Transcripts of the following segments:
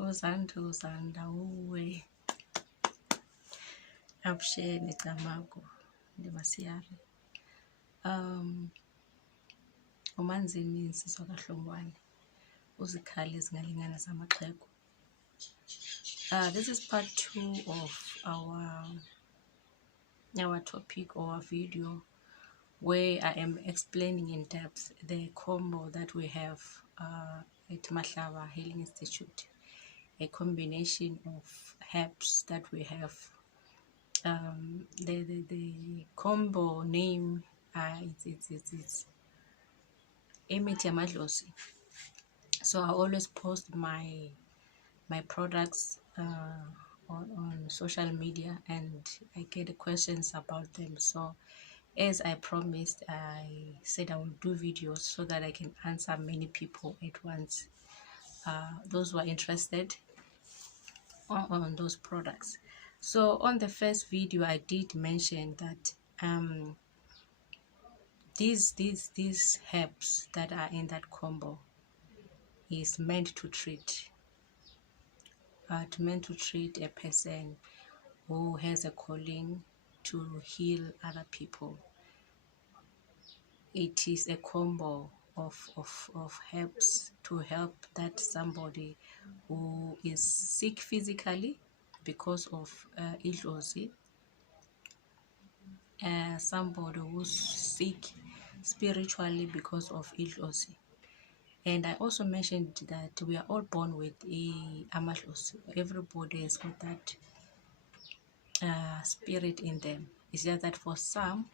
Umndawe abusheni camago ndimasiyari umanzini insizwa kaHlongwane uzikhali ezingalingana zamaxhego. This is part 2 of our topic or our video where I am explaining in depth the combo that we have at Mahlaba-Healing-Institute, a combination of herbs that we have. The combo name it's Imithi, yamadlozi. So I always post my products on social media, and I get questions about them. So as I promised, I said I will do videos so that I can answer many people at once, those who are interested on those products. So on the first video I did mention that these herbs that are in that combo is meant to treat a person who has a calling to heal other people. It is a combo of herbs to help that somebody who is sick physically because of yamadlozi, somebody who's sick spiritually because of yamadlozi. And I also mentioned that we are all born with yamadlozi. Everybody has got that spirit in them. It's just that for some,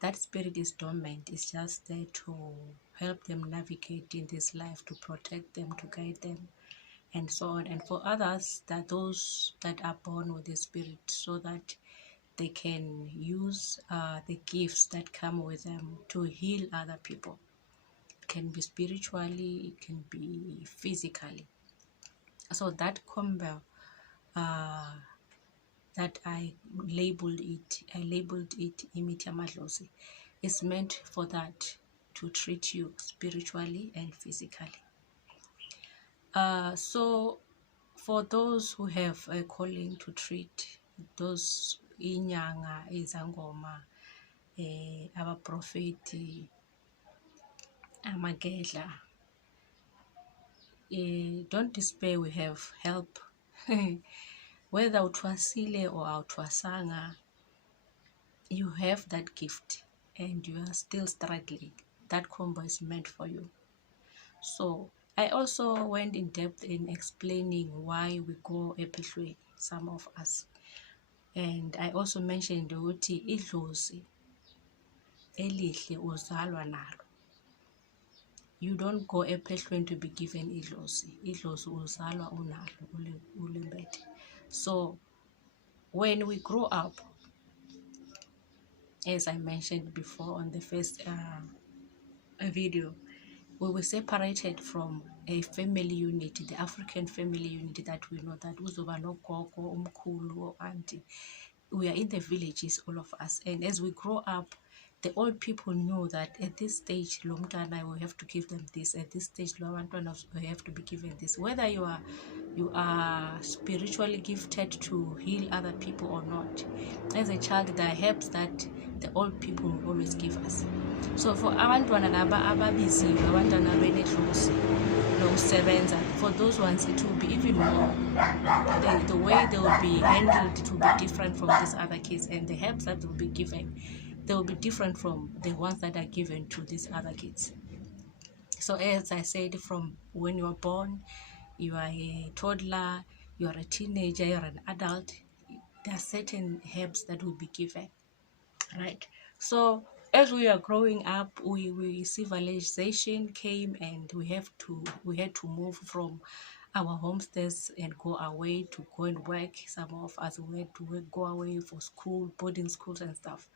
that spirit is dormant. It's just there to help them navigate in this life, to protect them, to guide them, and so on. And for others, that those that are born with the spirit, so that they can use the gifts that come with them to heal other people. It can be spiritually, it can be physically. So that combo that I labeled it Imithi, yamadlozi, is meant for that, to treat you spiritually and physically. So for those who have a calling to treat, those inyanga, izangoma, abaprofeti, amagedla, don't despair, we have help. Whether utwasile or awutwasanga, you have that gift and you are still struggling. That combo is meant for you. So I also went in depth in explaining why we go ephehlweni, some of us. And I also mentioned ukuthi idlozi elihle uzalwa nalo. You don't go ephehlweni to be given idlozi. Idlozi uzalwa unalo, ulimbethe. So when we grow up, as I mentioned before on the first video, we were separated from a family unit, the African family unit that we know, that uzoba no gogo, umkhulu, auntie. We are in the villages, all of us, and as we grow up, the old people know that at this stage lo mntwana we have to give them this, at this stage lo bantwana we have to be given this. Whether you are spiritually gifted to heal other people or not, as a child, there are herbs that the old people will always give us. So for abantwana laba ababiziwe, abantwana benedlozi nokusebenza, for those ones it will be even more. The way they will be handled, it will be different from these other kids, and the herbs that will be given, they will be different from the ones that are given to these other kids. So as I said, from when you are born, you are a toddler, you are a teenager, you are an adult, there are certain herbs that will be given, right? So as we are growing up, we civilization came, and we had to move from our homesteads and go away to go and work. Some of us had to go away for school, boarding schools and stuff.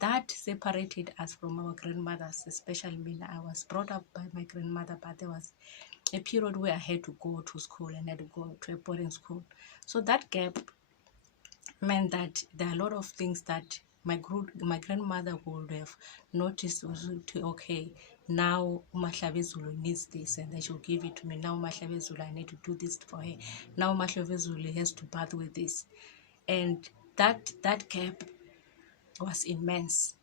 That separated us from our grandmothers, especially me. I was brought up by my grandmother, but there was a period where I had to go to school and had to go to a boarding school. So that gap meant that there are a lot of things that my grandmother would have noticed. Okay, now Mahlaba-Zulu needs this, and they should give it to me. Now Mahlaba-Zulu, I need to do this for her. Now Mahlaba-Zulu has to bath with this. And that gap was immense,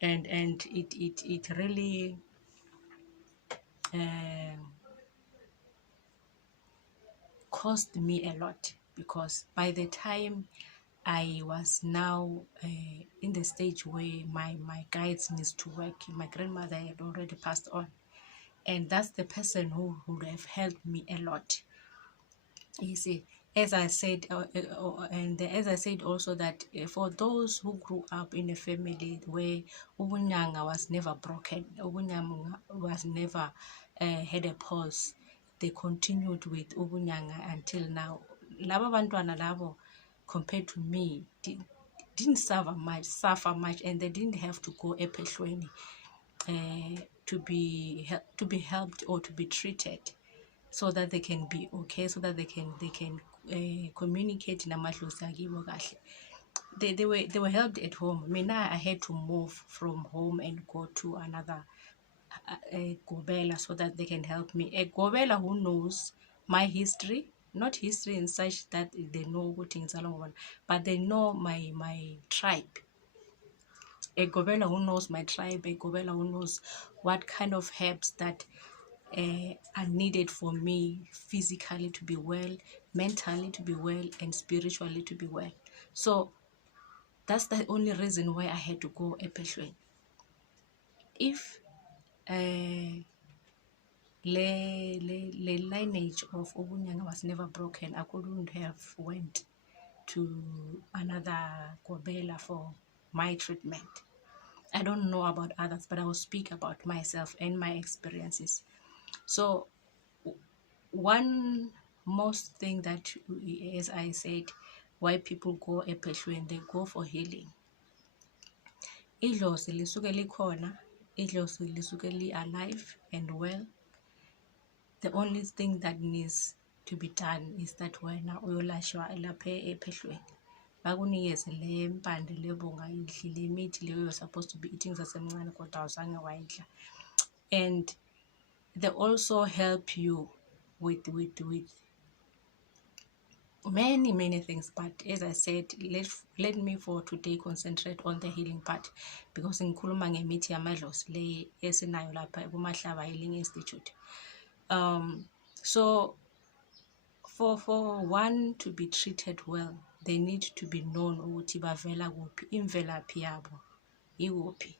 and it really cost me a lot, because by the time I was now in the stage where my guides needs to work, my grandmother had already passed on, and that's the person who would have helped me a lot. You see, as I said, and as I said also, that for those who grew up in a family where ubunyanga was never broken, ubunyanga was never had a pause, they continued with ubunyanga until now. Laba bantwana labo, compared to me, didn't suffer much, and they didn't have to go ephehlweni to be helped or to be treated, so that they can be okay, so that they can communicate namadlozi akibo kahle. They were helped at home. Mina, I had to move from home and go to another Gobela, so that they can help me. A Gobela who knows my history, not history in such that they know what things along, but they know my tribe. A Gobela who knows my tribe, a Gobela who knows what kind of herbs that are needed for me physically to be well, mentally to be well, and spiritually to be well. So that's the only reason why I had to go ephehlweni. If the lineage of ubunyanga was never broken, I couldn't have went to another Gobela for my treatment. I don't know about others, but I will speak about myself and my experiences. So one most thing that, as I said, why people go ephehlweni, they go for healing. Idlozi lisuke likhona, idlozi lisuke li-alive and well. The only thing that needs to be done is that wena uyolashwa lapha ephehlweni, bakunikeze le mpande lebo ungayidli, le mithi leyo you're supposed to be eating sasemncane kodwa awuzange wayidla. And they also help you with many things, but as I said, let me for today concentrate on the healing part, because ngikhuluma ngemithi yamadlozi le esinayo lapha Mahlaba-Healing-Institute. So for one to be treated well, they need to be known ukuthi bavela kuphi, imvelaphi yabo ikuphi.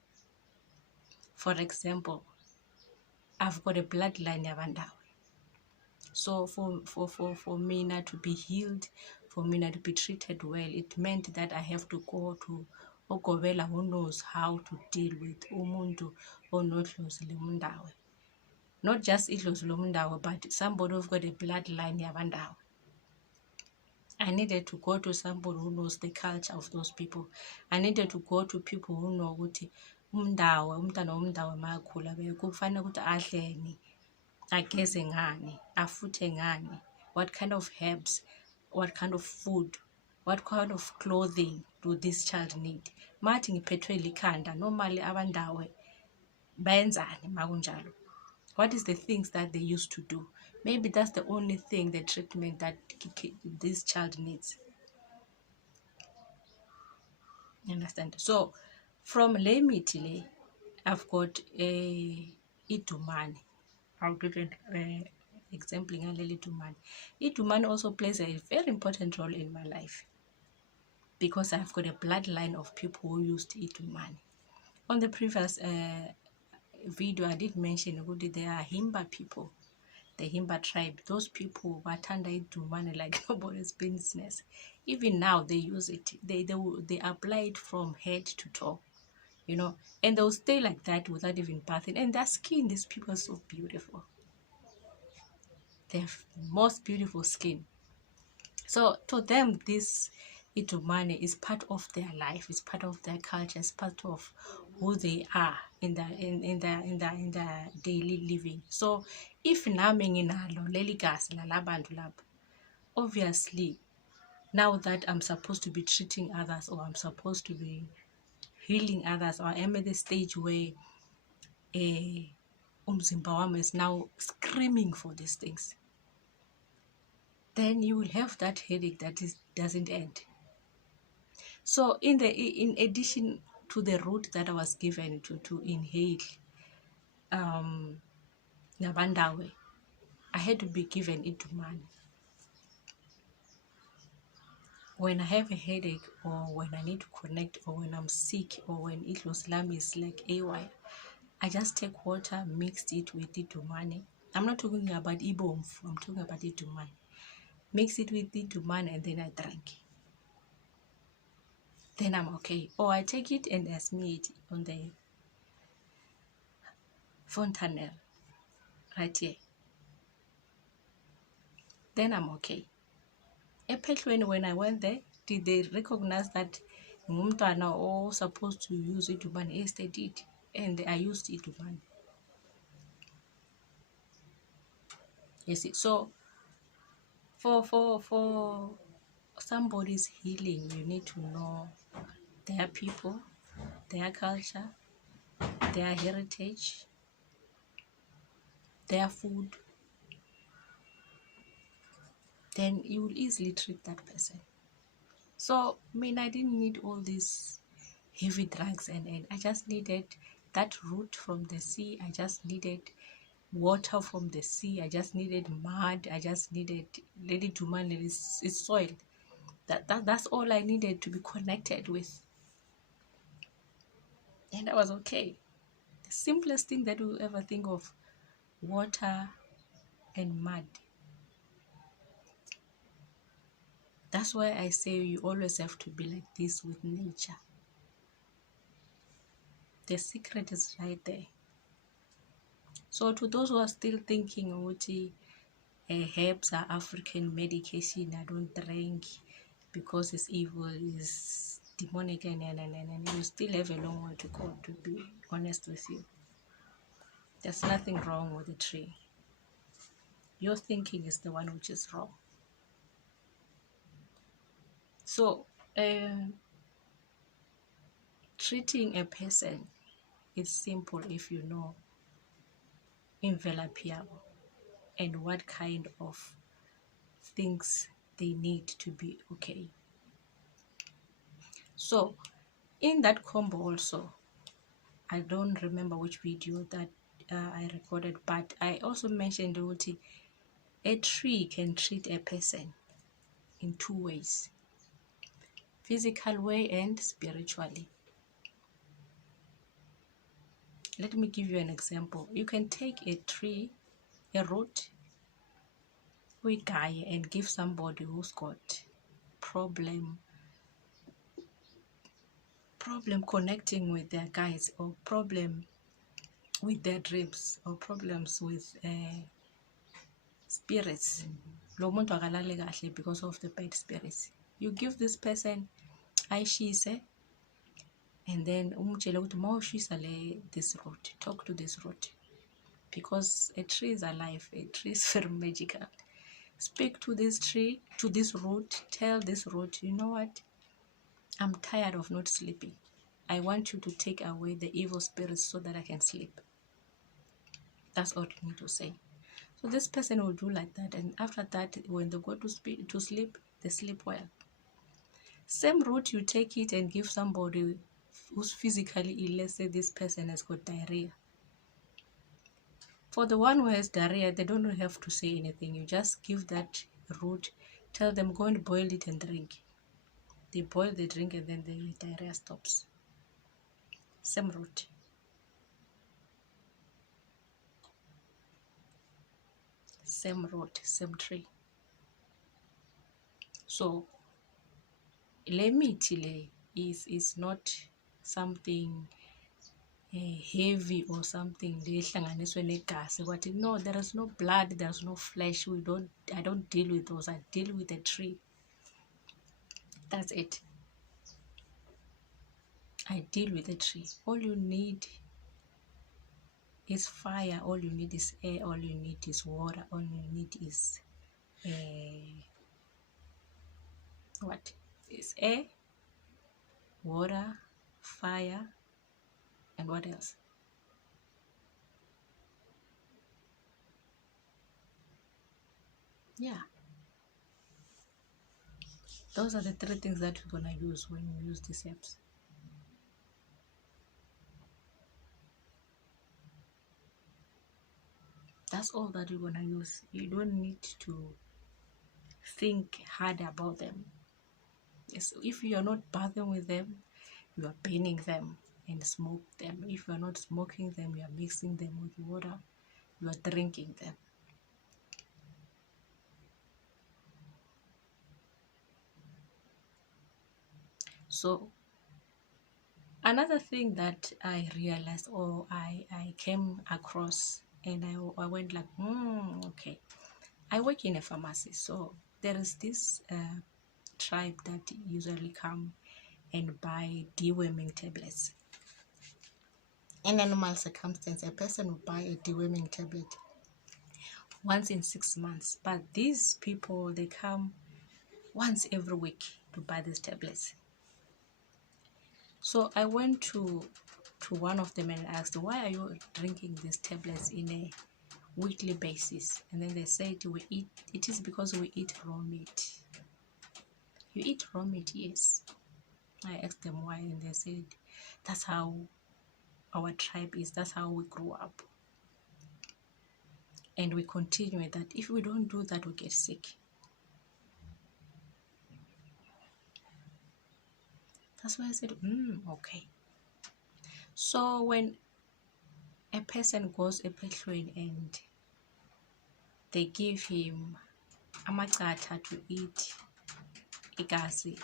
For example, I've got a bloodline yabandawe. So for me not to be healed, for me not to be treated well, it meant that I have to go to Ogobela who knows how to deal with umuntu onodlozi lemundawe. Not just idlozi lemundawe, but somebody who's got a bloodline yabandawe. I needed to go to somebody who knows the culture of those people. I needed to go to people who know ukuthi umndawe, umntana womndawe mayakhula kufanele ukuthi adleni, ageze ngani, afuthe ngani, what kind of herbs, what kind of food, what kind of clothing do this child need. Mathi ngiphethwe likhanda, normally abandawe bayenzani makunjalo? What is the things that they used to do? Maybe that's the only thing, the treatment that this child needs. You understand? So from le mithi le, I've got a idumane. I'll give an example. Idumane also plays a very important role in my life, because I've got a bloodline of people who used idumane. On the previous video, I did mention that there are Himba people, the Himba tribe. Those people bathanda idumane like nobody's business. Even now they use it. They apply it from head to toe, you know, and they'll stay like that without even bathing. And their skin, these people are so beautiful. They have most beautiful skin. So to them, this idumane is part of their life, it's part of their culture, it's part of who they are in their daily living. So if nami nginalo leli gazi lalabantu lapho, obviously now that I'm supposed to be treating others, or I'm supposed to be healing others, or I'm at the stage where umzimba wami is now screaming for these things. Then you will have that headache that doesn't end. So in addition to the route that I was given to inhale, Umndawe, I had to be given Idumane. When I have a headache, or when I need to connect, or when I'm sick, or when Idloslami is like AY, I just take water, mixed it with Idumane. I'm not talking about Ibomf, I'm talking about Idumane. Mix it with Idumane and then I drink. Then I'm okay. Or I take it and I smear it on the fontanel right here. Then I'm okay. Especially when I went there, did they recognize that Umntwana all supposed to use Idumane? Yes, they did. And I used Idumane. You see, so for somebody's healing, you need to know their people, their culture, their heritage, their food. Then you will easily treat that person. So, I mean, I didn't need all these heavy drugs, and I just needed that root from the sea. I just needed water from the sea. I just needed mud. I just needed ready to man its soil. That's all I needed to be connected with. And I was okay. The simplest thing that you ever think of, water and mud. That's why I say you always have to be like this with nature. The secret is right there. So to those who are still thinking, herbs are African medication, I don't drink because it's evil, it's demonic, and you still have a long way to go, to be honest with you. There's nothing wrong with the tree. Your thinking is the one which is wrong. So, treating a person is simple if you know imvelaphi yabo and what kind of things they need to be okay. So, in that combo also, I don't remember which video that I recorded, but I also mentioned that a tree can treat a person in two ways: physical way and spiritually. Let me give you an example. You can take a tree, a root, a guy, and give somebody who's got problem connecting with their guides, or problem with their dreams, or problems with spirits. Lo muntu akalali kahle because of the bad spirits. You give this person ayishise, and then umtshele ukuthi mawushisa this root, talk to this root, because a tree is alive. A tree is very magical. Speak to this tree, to this root. Tell this root, you know what? I'm tired of not sleeping. I want you to take away the evil spirits so that I can sleep. That's all you need to say. So this person will do like that, and after that, when they go to sleep, they sleep well. Same root, you take it and give somebody who's physically ill. Let's say this person has got diarrhea. For the one who has diarrhea, they don't have to say anything. You just give that root, tell them go and boil it and drink. They boil, they drink, and then the diarrhea stops. Same root. Same root, same tree. So, imithi is not something heavy or something. No, there is no blood, there is no flesh. I don't deal with those. I deal with the tree. That's it. I deal with the tree. All you need is fire. All you need is air. All you need is water. All you need is what? Is air, water, fire, and what else? Yeah, those are the 3 things that we're gonna use when we use these apps. That's all that we're gonna use. You don't need to think hard about them. Yes, if you are not bathing with them, you are burning them and smoke them. If you are not smoking them, you are mixing them with water, you are drinking them. So another thing that I realized, or I came across, and I went like, okay. I work in a pharmacy, so there is this tribe that usually come and buy deworming tablets. In a normal circumstance, a person will buy a deworming tablet once in 6 months, but these people, they come once every week to buy these tablets. So I went to one of them and asked, why are you drinking these tablets in a weekly basis? And then they said, it is because we eat raw meat. You eat raw meat? Yes. I asked them why, and they said, that's how our tribe is, that's how we grew up. And we continue with that. If we don't do that, we get sick. That's why I said, okay. So when a person goes ephehlweni and they give him amacatha to eat igazi,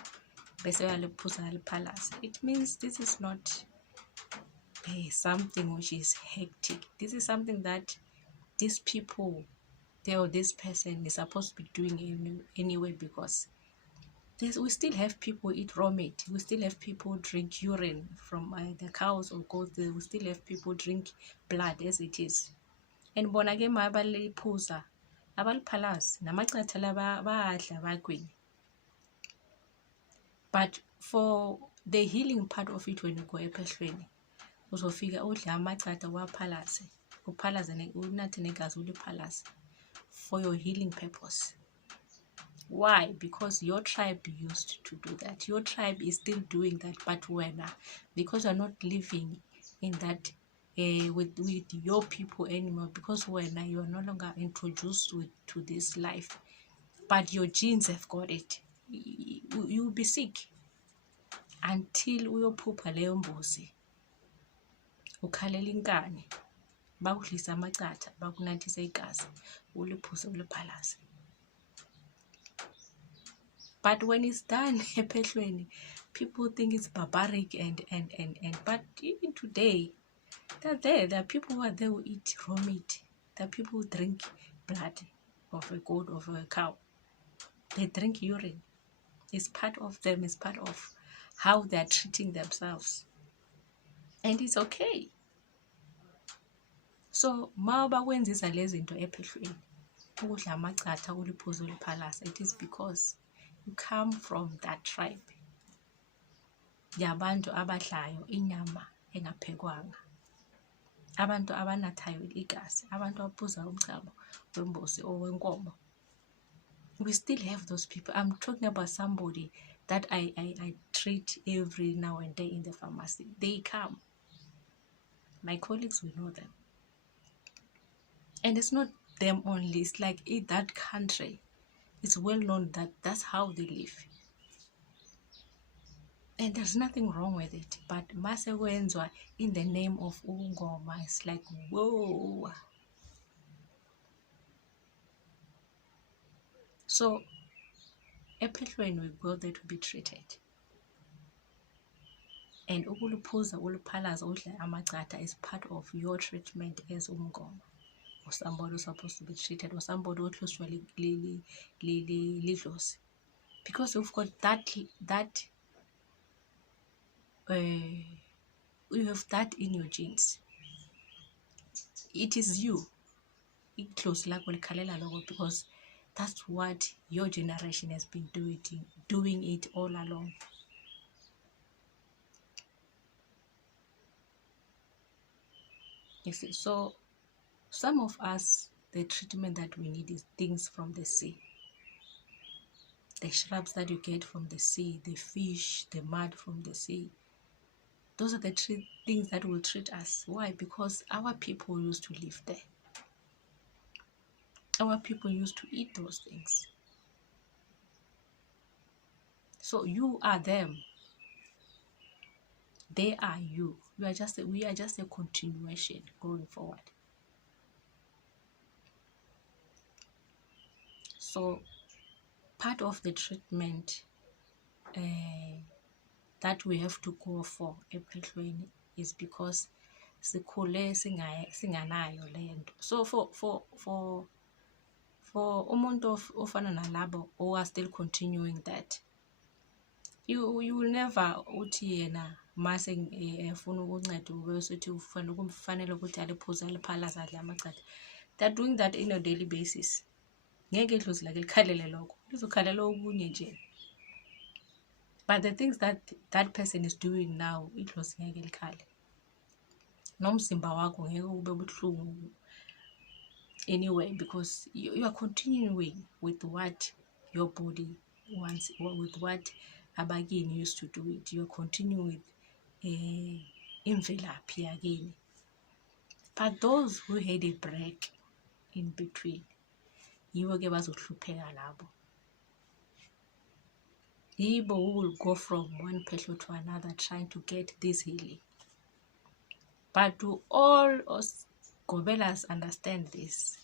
it means this is not something which is hectic. This is something that these people, or this person is supposed to be doing anyway, because we still have people eat raw meat. We still have people drink urine from the cows or goats. We still have people drink blood as it is. And bona ke mabaliphuza abaliphalazi namacatha la bayadla bagwinya. But for the healing part of it, when you go ephehlweni, uzofika udla amacatha waphalaze, uphalaze unathe negazi uliphalaze for your healing purpose. Why? Because your tribe used to do that. Your tribe is still doing that, but when because you're not living in that with your people anymore, because when you are no longer introduced to this life, but your genes have got it, you'll be sick until uyophupha leyo mbuzi, ukhalela inkani, bakudlisa amacatha, bakunathisa igazi, uliphuse uliphalaze. But when it's done ephehlweni, people think it's barbaric and but even today, there are people who are there who eat raw meat. There are people who drink blood of a goat, of a cow. They drink urine. It's part of them, it's part of how they are treating themselves. And it's okay. So ma bakwenzisa lezi zinto ephehlweni, ukudla amacatha uliphuze uliphalaze, it is because you come from that tribe yabantu abadlayo inyama engaphekwanga, abantu abanathayo igazi, abantu abaphuza umchamo wembuzi or wenkomo. We still have those people. I'm talking about somebody that I treat every now and then in the pharmacy. They come. My colleagues will know them. And it's not them only. It's like in that country, it's well known that that's how they live. And there's nothing wrong with it. But masewenzwa in the name of Ungoma, it's like, whoa. So ephehlweni, we go there to be treated. And ukuliphuza uliphalaza udla amacatha is part of your treatment as Umngoma, or somebody who's supposed to be treated, or somebody who close to lidlozi. Because we've got that you have that in your genes. It is you. It close like because that's what your generation has been doing it all along. You see, so some of us, the treatment that we need is things from the sea. The shrubs that you get from the sea, the fish, the mud from the sea. Those are the things that will treat us. Why? Because our people used to live there. Our people used to eat those things. So you are them. They are you. We are just a continuation going forward. So part of the treatment that we have to go for employment is because sikhule singanayo lento. So for umuntu ofana nalabo who are still continuing that, you will never uthi yena mase efuna ukunceda ube usithi kufanele ukuthi aliphuza aliphalaza adle amachatha. They're doing that in a daily basis. Ngeke idlozi lake likhalele lokho, lizokhalela okunye nje. But the things that person is doing now, idlozi ngeke likhale. Nomzimba wakho ngeke ube buhlungu anyway, because you are continuing with what your body wants, with what abakini used to do it. You are continuing with imvelaphi yakini. But those who had a break in between, yibo ke bazohlupheka labo. Yibo who will go from one phehlo to another trying to get this healing. But do all us gobelas understand this?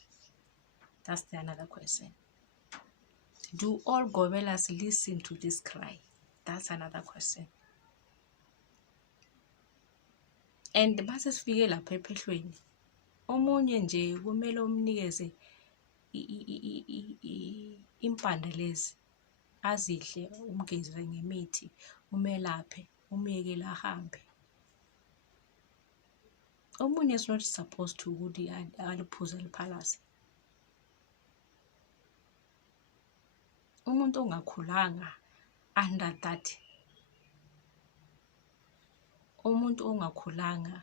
That's another question. Do all gobelas listen to this cry? That's another question. And base sifike lapha ephehlweni, omunye nje kumele umnikeze impande lezi azidle, umgeze ngemithi, umelaphe, umyekele ahambe. Omunye is not supposed to ukuthi aliphuze aliphalaze. Umuntu ongakhulanga under that, umuntu ongakhulanga,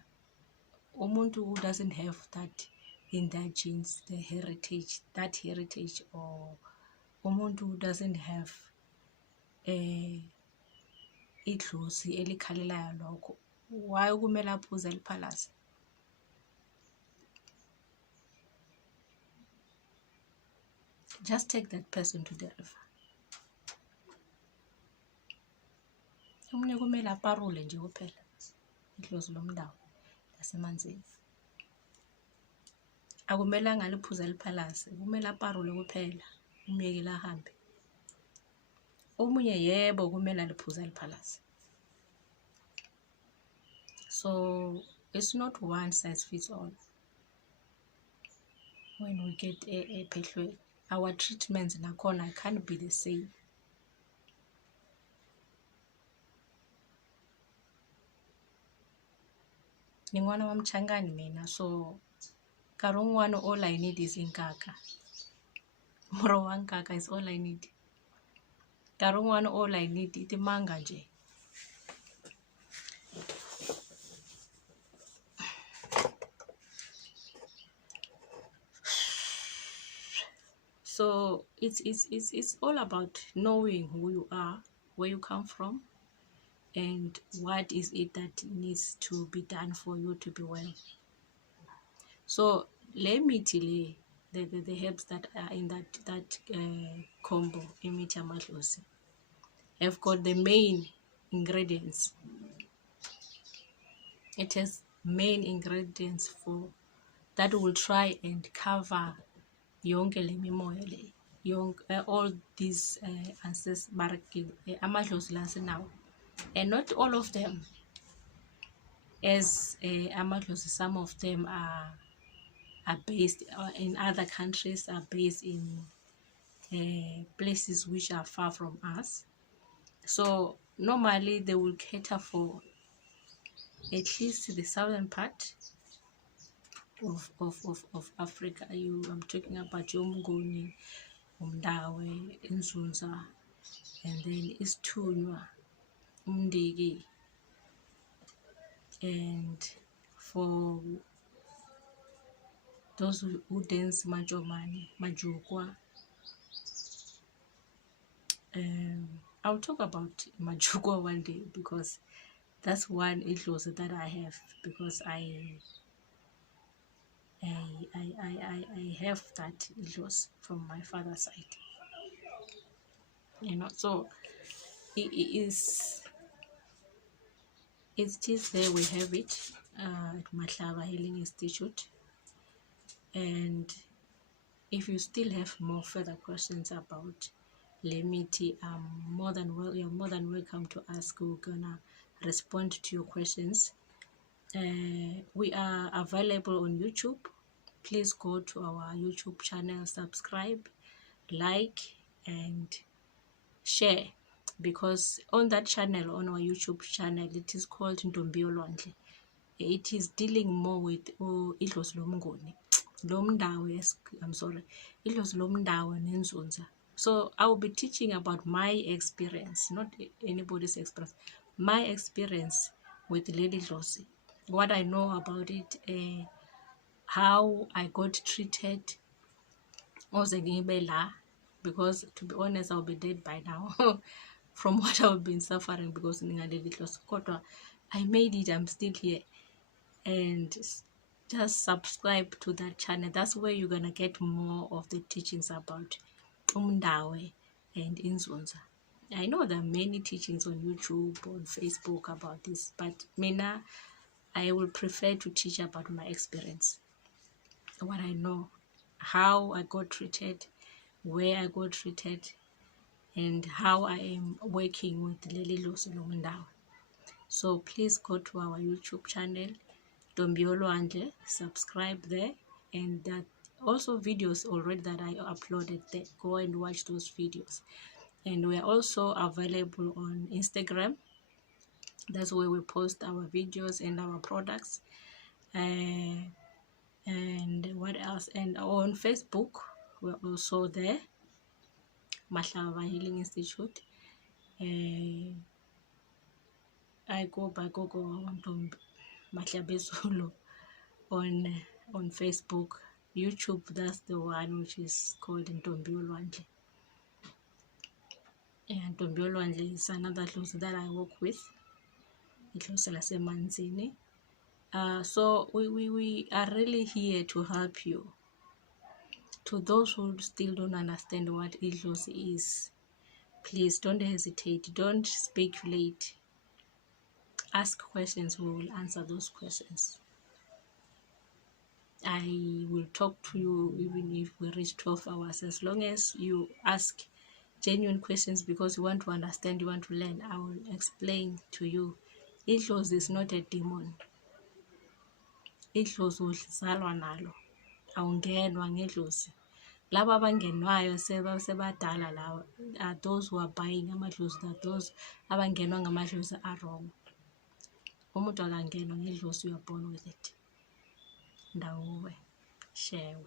umuntu who doesn't have that in their genes, the heritage, that heritage, or umuntu who doesn't have idlozi elikhalelayo lokho, why kumele aphuze aliphalaze? Just take that person to the river. Omunye kumele aparule nje kuphela idlozi lomndawo lasemanzini. Akumelanga aliphuze aliphalaze, kumele aparule kuphela, umyekele ahambe. Omunye yebo kumele aliphuze aliphalaze. So it's not one size fits all. When we get a phehlweni, our treatments nakhona can't be the same. Ningwana wa Mchangani mina, so karungwana all I need is inkaka. Moro wa nkaka is all I need. Karungwana all I need iti manga nje. So it's all about knowing who you are, where you come from, and what is it that needs to be done for you to be well. So Imithi, the herbs that are in that combo, Imithi yamadlozi, have got the main ingredients. It has main ingredients for that will try and cover yonke le mimoya le, all these ancestors amadlozi lasenawo, and not all of them as amadlozi. Some of them are based in other countries, are based in places which are far from us. So normally they will cater for at least the southern part of Africa. I'm talking about Umnguni, Umndawe, Inzunza, and then Isithunywa, Umndiki, and for those who dance majomani, majukwa. I'll talk about majukwa one day, because that's one idlozi that I have, because I have that idlozi from my father's side, you know. So it is there, we have it at Mahlaba-Healing-Institute. And if you still have more further questions about Imithi, you're more than welcome to ask. We're gonna respond to your questions. We are available on YouTube. Please go to our YouTube channel, subscribe, like, and share, because on that channel, on our YouTube channel, it is called Umnguni. It is dealing more with Umnguni. Umndawe, I'm sorry, Umndawe and Inzunza. So I will be teaching about my experience, not anybody's experience, my experience with Lady Losi, what I know about it, how I got treated, because to be honest, I'll be dead by now from what I've been suffering, because I made it, I'm still here. And just subscribe to that channel. That's where you're gonna get more of the teachings about Umndawe and Inzunza. I know there are many teachings on YouTube, on Facebook about this, but Mina, I will prefer to teach about my experience, what I know, how I got treated, where I got treated, and how I am working with Leli Losi Umndawe. So please go to our YouTube channel, subscribe there, and that also videos already that I uploaded there. Go and watch those videos. And we are also available on Instagram. That's where we post our videos and our products. And what else? And on Facebook, we're also there, Mahlaba-Healing-Institute. I go by Gogo Mahlabezulu on Facebook. YouTube, that's the one which is called Umnguni. And Umnguni is another close that I work with. So we are really here to help you. To those who still don't understand what idlozi is, please don't hesitate, don't speculate. Ask questions, we will answer those questions. I will talk to you even if we reach 12 hours, as long as you ask genuine questions because you want to understand, you want to learn. I will explain to you. Idlozi is not a demon. Idlozi uzalwa nalo, awungenwa ngedlozi. Laba abangenwayo sebadala lawa are those who are buying amadlozi, that those abangenwa ngamadlozi are wrong. Umuntu akangenwa ngedlozi, you are born with it. Ndawo, share.